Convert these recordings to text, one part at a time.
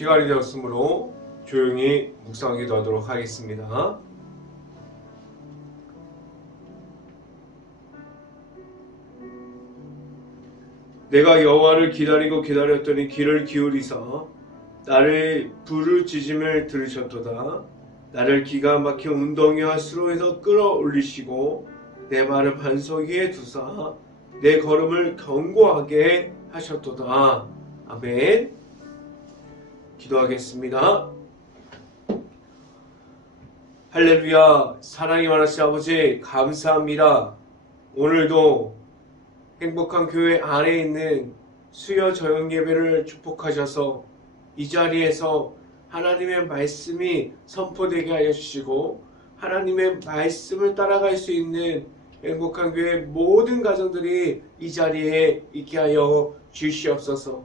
시간이 되었으므로 조용히 묵상하기도 하도록 하겠습니다. 내가 여호와를 기다리고 기다렸더니 귀를 기울이사 나를 부르짖음을 들으셨도다. 나를 기가 막힌 운동이와 수로에서 끌어올리시고 내 발을 반석 위에 두사 내 걸음을 견고하게 하셨도다. 아멘. 기도하겠습니다. 할렐루야. 사랑이 많으신 아버지 감사합니다. 오늘도 행복한 교회 안에 있는 수요 저녁 예배를 축복하셔서 이 자리에서 하나님의 말씀이 선포되게 하여 주시고 하나님의 말씀을 따라갈 수 있는 행복한 교회 모든 가정들이 이 자리에 있게 하여 주시옵소서.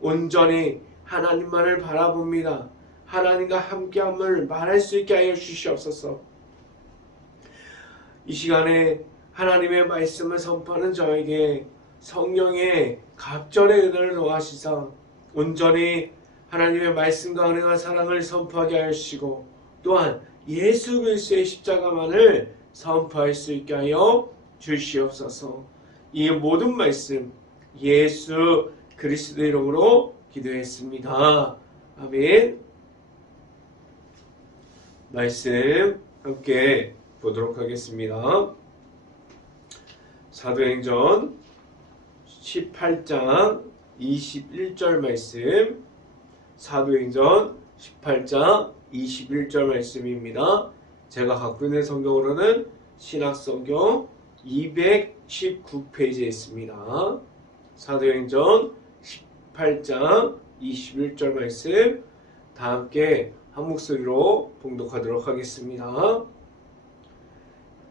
온전히 하나님만을 바라봅니다. 하나님과 함께함을 말할 수 있게 하여 주시옵소서. 이 시간에 하나님의 말씀을 선포하는 저에게 성령의 갑절의 은혜를 더하시사 온전히 하나님의 말씀과 은혜와 사랑을 선포하게 하여 주시고 또한 예수 그리스도의 십자가만을 선포할 수 있게 하여 주시옵소서. 이 모든 말씀 예수 그리스도의 이름으로 기도했습니다. 아멘. 말씀 함께 보도록 하겠습니다. 사도행전 18장 21절 말씀, 사도행전 18장 21절 말씀입니다. 제가 갖고 있는 성경으로는 신약성경 219페이지에 있습니다. 사도행전 18장 21절 말씀 다 함께 한 목소리로 봉독하도록 하겠습니다.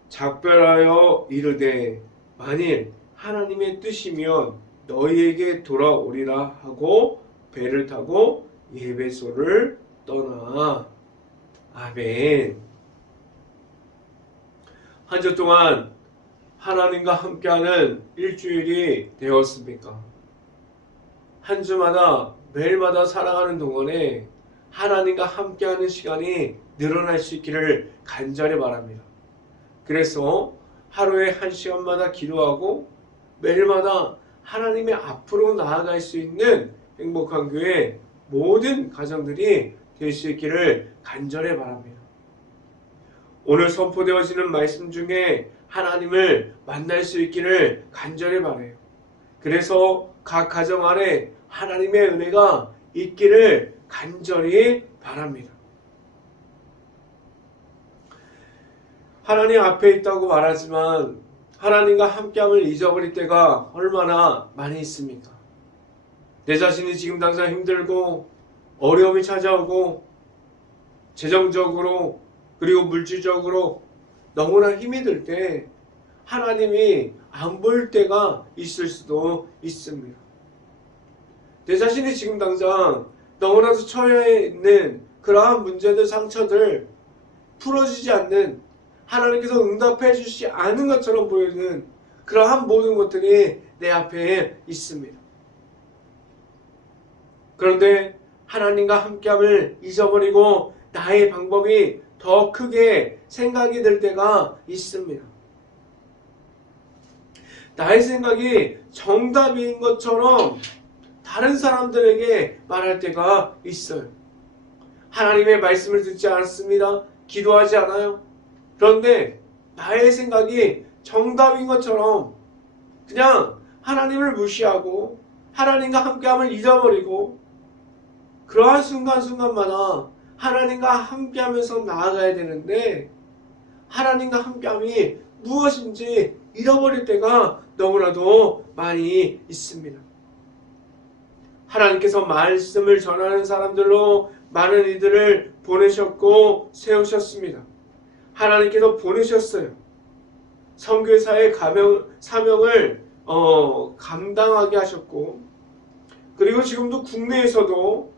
작별하여 이르되 만일 하나님의 뜻이면 너희에게 돌아오리라 하고 배를 타고 에베소를 떠나. 아멘. 한 주 동안 하나님과 함께하는 일주일이 되었습니까? 한 주마다 매일마다 살아가는 동안에 하나님과 함께하는 시간이 늘어날 수 있기를 간절히 바랍니다. 그래서 하루에 1시간마다 기도하고 매일마다 하나님의 앞으로 나아갈 수 있는 행복한 교회 모든 가정들이 될 수 있기를 간절히 바랍니다. 오늘 선포되어지는 말씀 중에 하나님을 만날 수 있기를 간절히 바라요. 그래서 각 가정 안에 하나님의 은혜가 있기를 간절히 바랍니다. 하나님 앞에 있다고 말하지만 하나님과 함께함을 잊어버릴 때가 얼마나 많이 있습니까? 내 자신이 지금 당장 힘들고 어려움이 찾아오고 재정적으로 그리고 물질적으로 너무나 힘이 들 때 하나님이 안 보일 때가 있을 수도 있습니다. 내 자신이 지금 당장 너무나도 처해 있는 그러한 문제들, 상처들 풀어지지 않는 하나님께서 응답해 주시지 않은 것처럼 보이는 그러한 모든 것들이 내 앞에 있습니다. 그런데 하나님과 함께함을 잊어버리고 나의 방법이 더 크게 생각이 들 때가 있습니다. 나의 생각이 정답인 것처럼 다른 사람들에게 말할 때가 있어요. 하나님의 말씀을 듣지 않습니다. 기도하지 않아요. 그런데 나의 생각이 정답인 것처럼 그냥 하나님을 무시하고 하나님과 함께함을 잊어버리고 그러한 순간순간마다 하나님과 함께하면서 나아가야 되는데 하나님과 함께함이 무엇인지 잃어버릴 때가 너무나도 많이 있습니다. 하나님께서 말씀을 전하는 사람들로 많은 이들을 보내셨고 세우셨습니다. 하나님께서 보내셨어요. 선교사의 사명을 감당하게 하셨고 그리고 지금도 국내에서도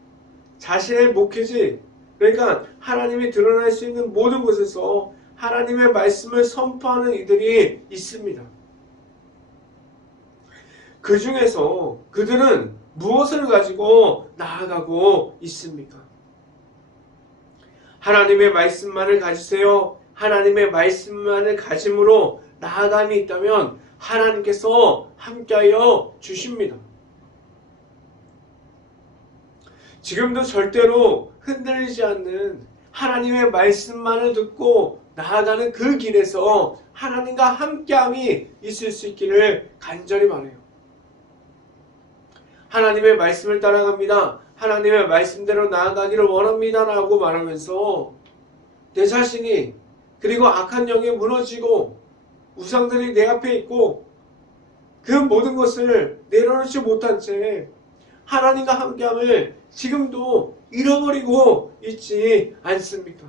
자신의 목회지 그러니까 하나님이 드러날 수 있는 모든 곳에서 하나님의 말씀을 선포하는 이들이 있습니다. 그 중에서 그들은 무엇을 가지고 나아가고 있습니까? 하나님의 말씀만을 가지세요. 하나님의 말씀만을 가짐으로 나아감이 있다면 하나님께서 함께하여 주십니다. 지금도 절대로 흔들리지 않는 하나님의 말씀만을 듣고 나아가는 그 길에서 하나님과 함께함이 있을 수 있기를 간절히 바라요. 하나님의 말씀을 따라갑니다. 하나님의 말씀대로 나아가기를 원합니다 라고 말하면서 내 자신이 그리고 악한 영에 무너지고 우상들이 내 앞에 있고 그 모든 것을 내려놓지 못한 채 하나님과 함께함을 지금도 잃어버리고 있지 않습니까?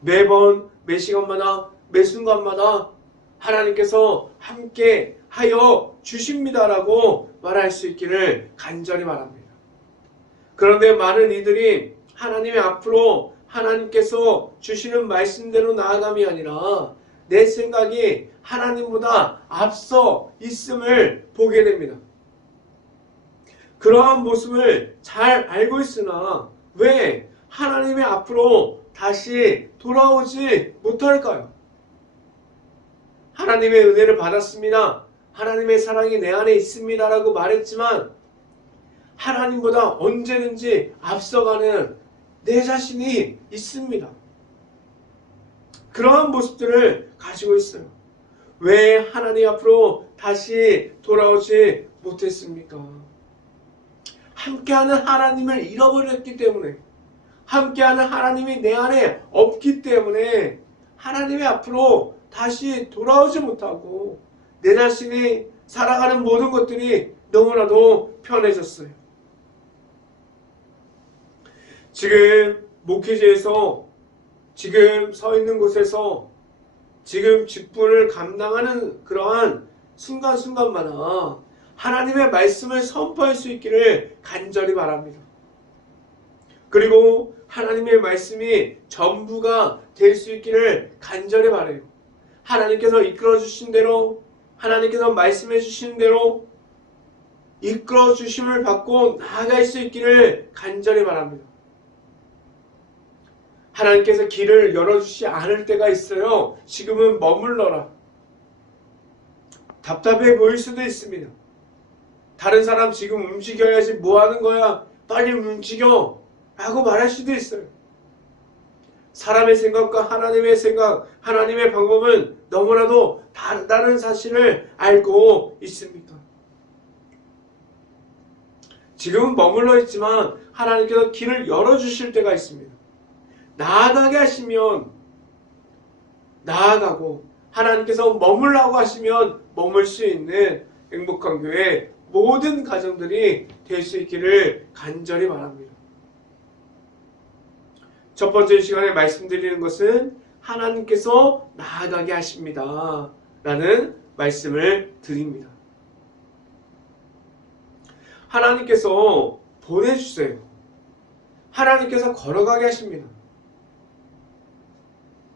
매번 매 시간마다 매 순간마다 하나님께서 함께 하여 주십니다라고 말할 수 있기를 간절히 바랍니다. 그런데 많은 이들이 하나님의 앞으로 하나님께서 주시는 말씀대로 나아감이 아니라 내 생각이 하나님보다 앞서 있음을 보게 됩니다. 그러한 모습을 잘 알고 있으나 왜 하나님의 앞으로 다시 돌아오지 못할까요? 하나님의 은혜를 받았습니다. 하나님의 사랑이 내 안에 있습니다 라고 말했지만 하나님보다 언제든지 앞서가는 내 자신이 있습니다. 그러한 모습들을 가지고 있어요. 왜 하나님 앞으로 다시 돌아오지 못했습니까? 함께하는 하나님을 잃어버렸기 때문에, 함께하는 하나님이 내 안에 없기 때문에 하나님의 앞으로 다시 돌아오지 못하고 내 자신이 살아가는 모든 것들이 너무나도 편해졌어요. 지금 목회지에서 지금 서 있는 곳에서 지금 직분을 감당하는 그러한 순간순간마다 하나님의 말씀을 선포할 수 있기를 간절히 바랍니다. 그리고 하나님의 말씀이 전부가 될 수 있기를 간절히 바라요. 하나님께서 이끌어 주신 대로, 하나님께서 말씀해 주신 대로 이끌어 주심을 받고 나아갈 수 있기를 간절히 바랍니다. 하나님께서 길을 열어주지 않을 때가 있어요. 지금은 머물러라. 답답해 보일 수도 있습니다. 다른 사람 지금 움직여야지 뭐 하는 거야? 빨리 움직여! 라고 말할 수도 있어요. 사람의 생각과 하나님의 생각, 하나님의 방법은 너무나도 다르다는 사실을 알고 있습니까? 지금은 머물러 있지만 하나님께서 길을 열어주실 때가 있습니다. 나아가게 하시면 나아가고 하나님께서 머물라고 하시면 머물 수 있는 행복한 교회 모든 가정들이 될 수 있기를 간절히 바랍니다. 첫 번째 시간에 말씀드리는 것은 하나님께서 나아가게 하십니다 라는 말씀을 드립니다. 하나님께서 보내주세요. 하나님께서 걸어가게 하십니다.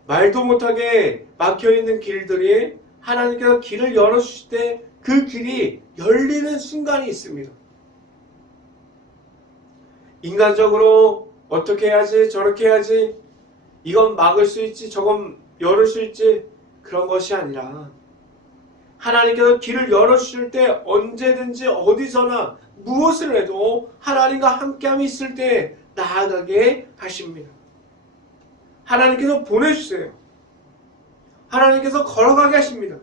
말도 못하게 막혀있는 길들이 하나님께서 길을 열어주실 때 그 길이 열리는 순간이 있습니다. 인간적으로 어떻게 해야지 저렇게 해야지 이건 막을 수 있지 저건 열을 수 있지 그런 것이 아니라 하나님께서 길을 열어주실 때 언제든지 어디서나 무엇을 해도 하나님과 함께함이 있을 때 나아가게 하십니다. 하나님께서 보내주세요. 하나님께서 걸어가게 하십니다.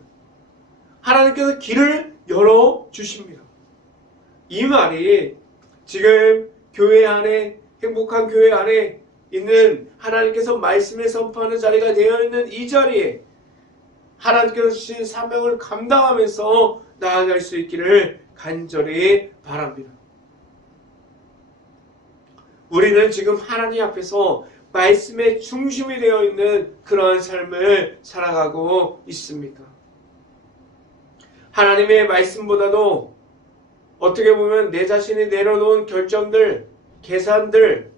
하나님께서 길을 열어주십니다. 이 말이 지금 교회 안에 행복한 교회 안에 있는 하나님께서 말씀을 선포하는 자리가 되어 있는 이 자리에 하나님께서 주신 사명을 감당하면서 나아갈 수 있기를 간절히 바랍니다. 우리는 지금 하나님 앞에서 말씀의 중심이 되어 있는 그러한 삶을 살아가고 있습니까? 하나님의 말씀보다도 어떻게 보면 내 자신이 내려놓은 결정들, 계산들,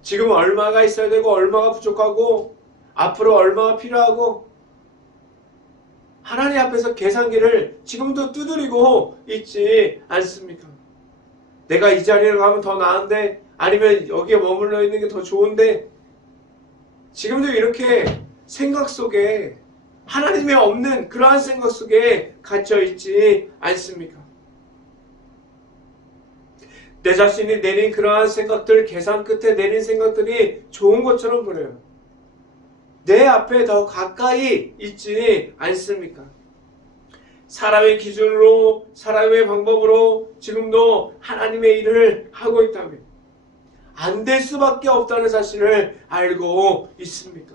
지금 얼마가 있어야 되고 얼마가 부족하고 앞으로 얼마가 필요하고 하나님 앞에서 계산기를 지금도 두드리고 있지 않습니까? 내가 이 자리를 가면 더 나은데, 아니면 여기에 머물러 있는 게 더 좋은데, 지금도 이렇게 생각 속에, 하나님이 없는 그러한 생각 속에 갇혀 있지 않습니까? 내 자신이 내린 그러한 생각들, 계산 끝에 내린 생각들이 좋은 것처럼 보여요. 내 앞에 더 가까이 있지 않습니까? 사람의 기준으로, 사람의 방법으로 지금도 하나님의 일을 하고 있다면 안 될 수밖에 없다는 사실을 알고 있습니까?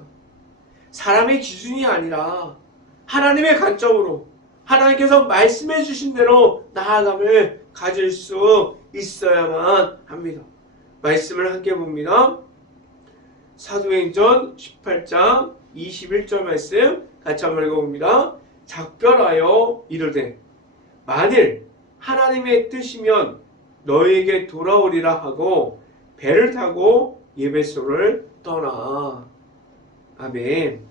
사람의 기준이 아니라 하나님의 관점으로, 하나님께서 말씀해 주신 대로 나아감을 가질 수 있어야만 합니다. 말씀을 함께 봅니다. 사도행전 18장 21절 말씀 같이 한번 읽어봅니다. 작별하여 이르되 만일 하나님의 뜻이면 너에게 돌아오리라 하고 배를 타고 예배소를 떠나. 아멘.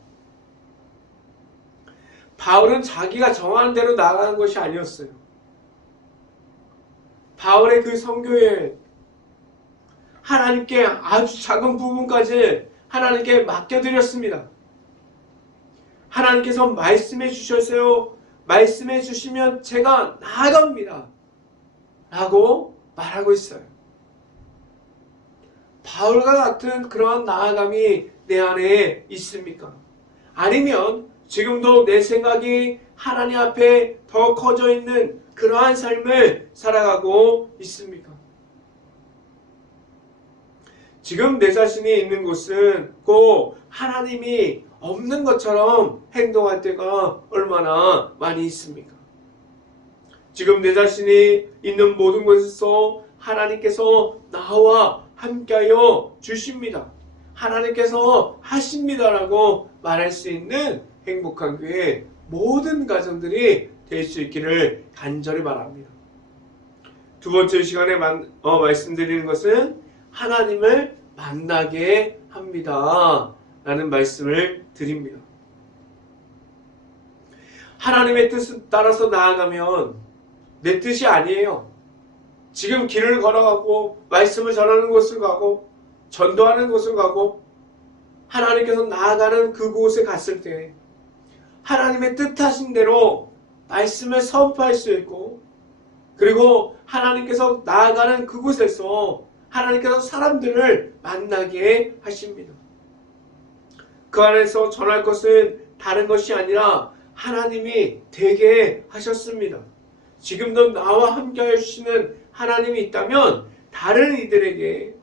바울은 자기가 정하는 대로 나아가는 것이 아니었어요. 바울의 그 선교에 하나님께 아주 작은 부분까지 하나님께 맡겨드렸습니다. 하나님께서 말씀해 주셨어요. 말씀해 주시면 제가 나아갑니다. 라고 말하고 있어요. 바울과 같은 그러한 나아감이 내 안에 있습니까? 아니면 지금도 내 생각이 하나님 앞에 더 커져 있는 그러한 삶을 살아가고 있습니까? 지금 내 자신이 있는 곳은 꼭 하나님이 없는 것처럼 행동할 때가 얼마나 많이 있습니까? 지금 내 자신이 있는 모든 곳에서 하나님께서 나와 함께하여 주십니다. 하나님께서 하십니다라고 말할 수 있는 행복한 교회 모든 가정들이 될 수 있기를 간절히 바랍니다. 두 번째 시간에 말씀드리는 것은 하나님을 만나게 합니다. 라는 말씀을 드립니다. 하나님의 뜻을 따라서 나아가면 내 뜻이 아니에요. 지금 길을 걸어가고 말씀을 전하는 곳을 가고 전도하는 곳을 가고 하나님께서 나아가는 그곳에 갔을 때 하나님의 뜻하신 대로 말씀을 선포할 수 있고, 그리고 하나님께서 나아가는 그곳에서 하나님께서 사람들을 만나게 하십니다. 그 안에서 전할 것은 다른 것이 아니라 하나님이 되게 하셨습니다. 지금도 나와 함께 해주시는 하나님이 있다면 다른 이들에게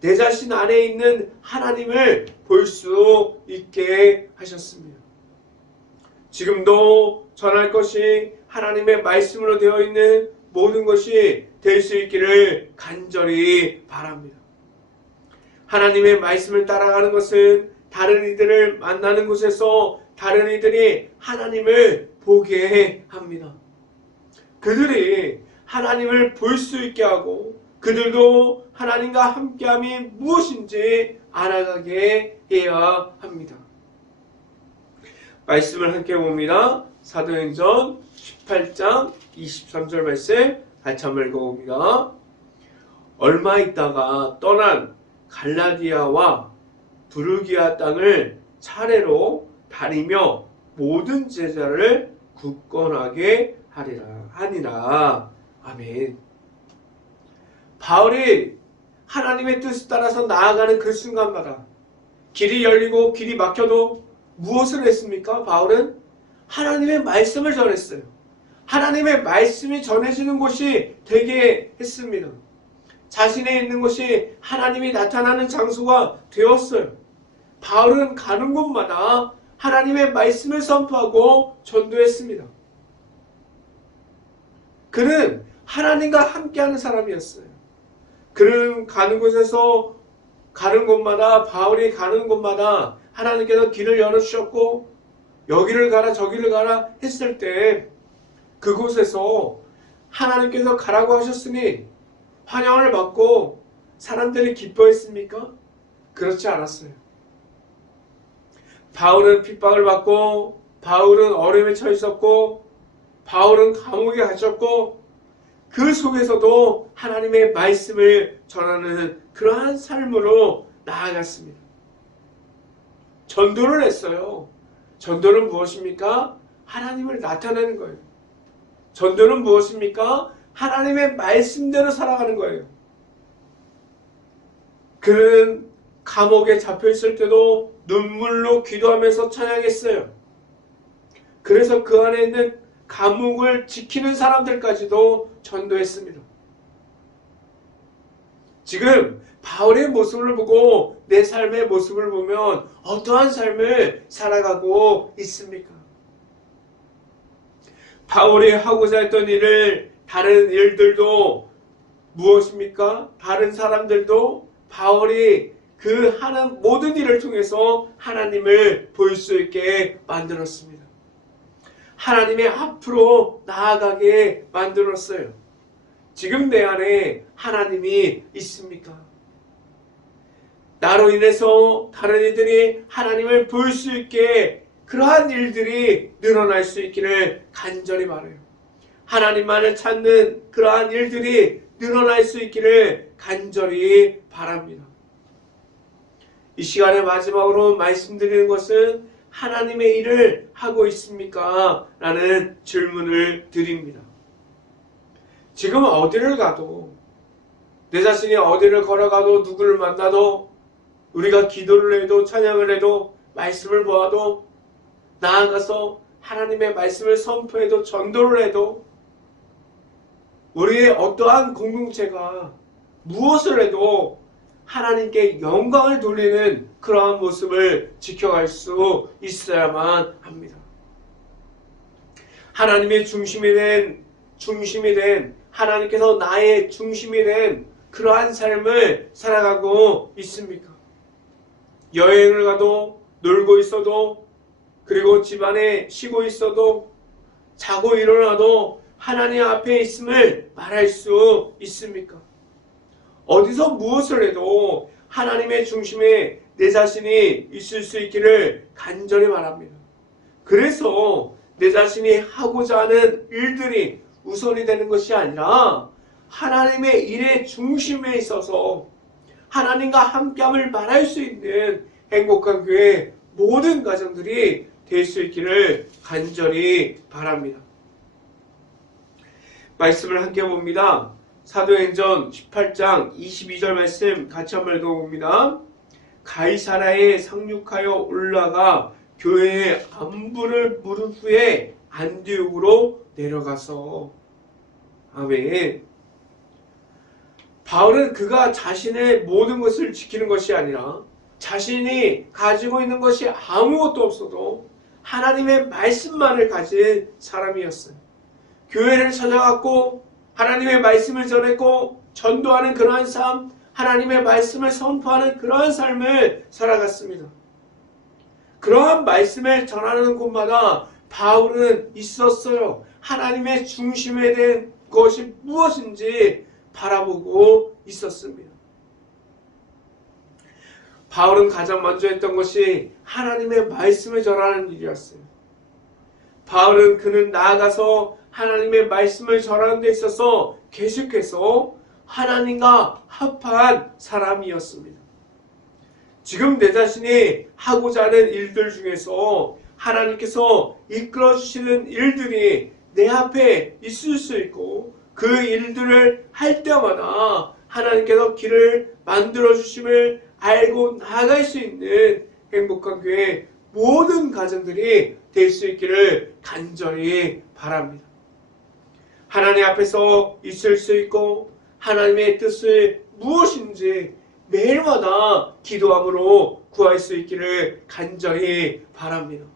내 자신 안에 있는 하나님을 볼 수 있게 하셨습니다. 지금도 전할 것이 하나님의 말씀으로 되어 있는 모든 것이 될 수 있기를 간절히 바랍니다. 하나님의 말씀을 따라가는 것은 다른 이들을 만나는 곳에서 다른 이들이 하나님을 보게 합니다. 그들이 하나님을 볼 수 있게 하고 그들도 하나님과 함께함이 무엇인지 알아가게 해야 합니다. 말씀을 함께 봅니다. 사도행전 18장 23절 말씀 같이 한번 읽어봅니다. 얼마 있다가 떠난 갈라디아와 부르기아 땅을 차례로 다니며 모든 제자를 굳건하게 하니라. 아멘. 바울이 하나님의 뜻에 따라서 나아가는 그 순간마다 길이 열리고 길이 막혀도 무엇을 했습니까? 바울은 하나님의 말씀을 전했어요. 하나님의 말씀이 전해지는 곳이 되게 했습니다. 자신의 있는 곳이 하나님이 나타나는 장소가 되었어요. 바울은 가는 곳마다 하나님의 말씀을 선포하고 전도했습니다. 그는 하나님과 함께하는 사람이었어요. 그는 가는 곳에서 가는 곳마다 바울이 가는 곳마다 하나님께서 길을 열어주셨고 여기를 가라 저기를 가라 했을 때 그곳에서 하나님께서 가라고 하셨으니 환영을 받고 사람들이 기뻐했습니까? 그렇지 않았어요. 바울은 핍박을 받고 바울은 어려움에 처해 있었고 바울은 감옥에 갇혔고 그 속에서도 하나님의 말씀을 전하는 그러한 삶으로 나아갔습니다. 전도를 했어요. 전도는 무엇입니까? 하나님을 나타내는 거예요. 전도는 무엇입니까? 하나님의 말씀대로 살아가는 거예요. 그는 감옥에 잡혀있을 때도 눈물로 기도하면서 찬양했어요. 그래서 그 안에 있는 감옥을 지키는 사람들까지도 전도했습니다. 지금 바울의 모습을 보고 내 삶의 모습을 보면 어떠한 삶을 살아가고 있습니까? 바울이 하고자 했던 일을 다른 일들도 무엇입니까? 다른 사람들도 바울이 그 하는 모든 일을 통해서 하나님을 볼 수 있게 만들었습니다. 하나님의 앞으로 나아가게 만들었어요. 지금 내 안에 하나님이 있습니까? 나로 인해서 다른 이들이 하나님을 볼 수 있게 그러한 일들이 늘어날 수 있기를 간절히 바라요. 하나님만을 찾는 그러한 일들이 늘어날 수 있기를 간절히 바랍니다. 이 시간에 마지막으로 말씀드리는 것은 하나님의 일을 하고 있습니까? 라는 질문을 드립니다. 지금 어디를 가도 내 자신이 어디를 걸어가도 누구를 만나도 우리가 기도를 해도 찬양을 해도 말씀을 보아도 나아가서 하나님의 말씀을 선포해도 전도를 해도 우리의 어떠한 공동체가 무엇을 해도 하나님께 영광을 돌리는 그러한 모습을 지켜갈 수 있어야만 합니다. 하나님의 중심이 된 하나님께서 나의 중심이 된 그러한 삶을 살아가고 있습니까? 여행을 가도 놀고 있어도 그리고 집안에 쉬고 있어도 자고 일어나도 하나님 앞에 있음을 말할 수 있습니까? 어디서 무엇을 해도 하나님의 중심에 내 자신이 있을 수 있기를 간절히 바랍니다. 그래서 내 자신이 하고자 하는 일들이 우선이 되는 것이 아니라 하나님의 일의 중심에 있어서 하나님과 함께함을 말할 수 있는 행복한 교회 모든 가정들이 될 수 있기를 간절히 바랍니다. 말씀을 함께 봅니다. 사도행전 18장 22절 말씀 같이 한번 읽어봅니다. 가이사라에 상륙하여 올라가 교회의 안부를 물은 후에 안디옥으로 내려가서 아멘. 바울은 그가 자신의 모든 것을 지키는 것이 아니라 자신이 가지고 있는 것이 아무것도 없어도 하나님의 말씀만을 가진 사람이었어요. 교회를 찾아갔고 하나님의 말씀을 전했고 전도하는 그러한 삶, 하나님의 말씀을 선포하는 그러한 삶을 살아갔습니다. 그러한 말씀을 전하는 곳마다 바울은 있었어요. 하나님의 중심에 된 것이 무엇인지 바라보고 있었습니다. 바울은 가장 먼저 했던 것이 하나님의 말씀을 전하는 일이었어요. 바울은 그는 나아가서 하나님의 말씀을 전하는 데 있어서 계속해서 하나님과 합한 사람이었습니다. 지금 내 자신이 하고자 하는 일들 중에서 하나님께서 이끌어 주시는 일들이 내 앞에 있을 수 있고 그 일들을 할 때마다 하나님께서 길을 만들어 주심을 알고 나아갈 수 있는 행복한 교회 모든 가정들이 될 수 있기를 간절히 바랍니다. 하나님 앞에서 있을 수 있고 하나님의 뜻을 무엇인지 매일마다 기도함으로 구할 수 있기를 간절히 바랍니다.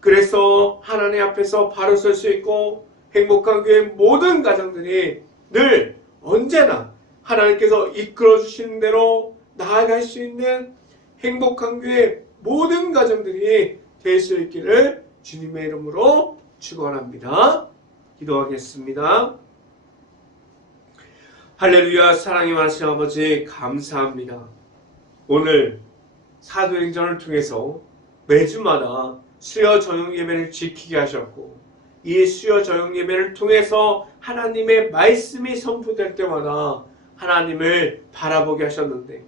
그래서 하나님 앞에서 바로 설 수 있고 행복한 교회 모든 가정들이 늘 언제나 하나님께서 이끌어 주시는 대로 나아갈 수 있는 행복한 교회 모든 가정들이 될 수 있기를 주님의 이름으로 축원합니다. 기도하겠습니다. 할렐루야. 사랑의 많으신 아버지 감사합니다. 오늘 사도행전을 통해서 매주마다 수요 저녁 예배를 지키게 하셨고 이 수요 저녁 예배를 통해서 하나님의 말씀이 선포될 때마다 하나님을 바라보게 하셨는데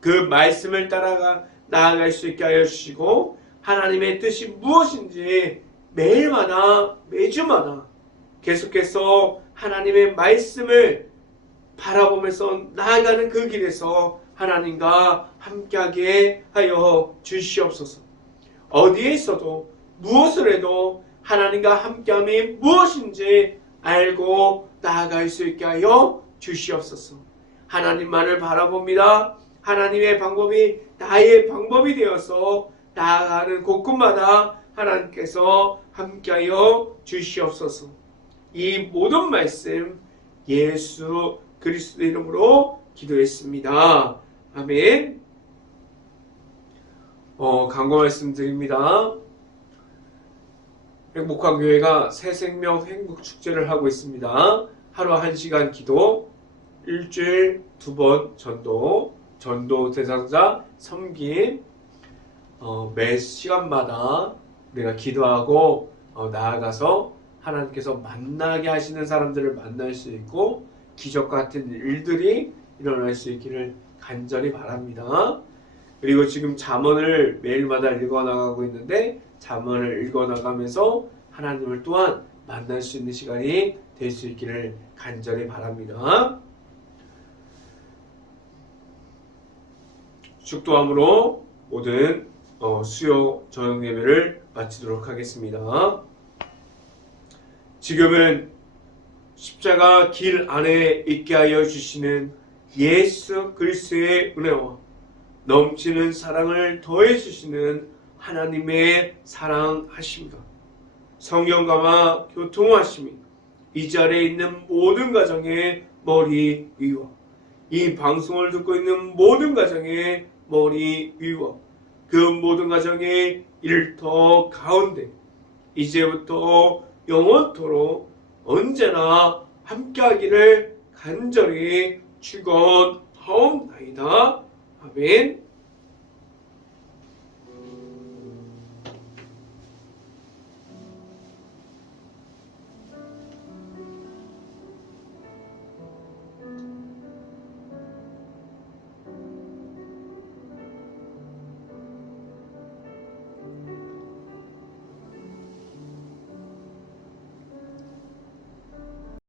그 말씀을 따라가 나아갈 수 있게 하여 주시고 하나님의 뜻이 무엇인지 매일마다 매주마다 계속해서 하나님의 말씀을 바라보면서 나아가는 그 길에서 하나님과 함께하게 하여 주시옵소서. 어디에 있어도 무엇을 해도 하나님과 함께함이 무엇인지 알고 나아갈 수 있게 하여 주시옵소서. 하나님만을 바라봅니다. 하나님의 방법이 나의 방법이 되어서 나아가는 곳곳마다 하나님께서 함께하여 주시옵소서. 이 모든 말씀 예수 그리스도 이름으로 기도했습니다. 아멘. 강구 말씀드립니다. 행복한교회가 새생명 행복축제를 하고 있습니다. 하루 1시간 기도, 일주일 2번 전도 대상자 섬김, 매 시간마다 우리가 기도하고 나아가서 하나님께서 만나게 하시는 사람들을 만날 수 있고 기적 같은 일들이 일어날 수 있기를 간절히 바랍니다. 그리고 지금 잠언을 매일마다 읽어나가고 있는데 잠언을 읽어나가면서 하나님을 또한 만날 수 있는 시간이 될 수 있기를 간절히 바랍니다. 축도함으로 모든 수요 저녁 예배를 마치도록 하겠습니다. 지금은 십자가 길 안에 있게 하여 주시는 예수 그리스도의 은혜와 넘치는 사랑을 더해 주시는 하나님의 사랑하심과 성령감화 교통하심이 이 자리에 있는 모든 가정의 머리 위와 이 방송을 듣고 있는 모든 가정의 머리 위와 그 모든 가정의 일터 가운데 이제부터 영원토록 언제나 함께하기를 간절히 축원하옵나이다. 아멘.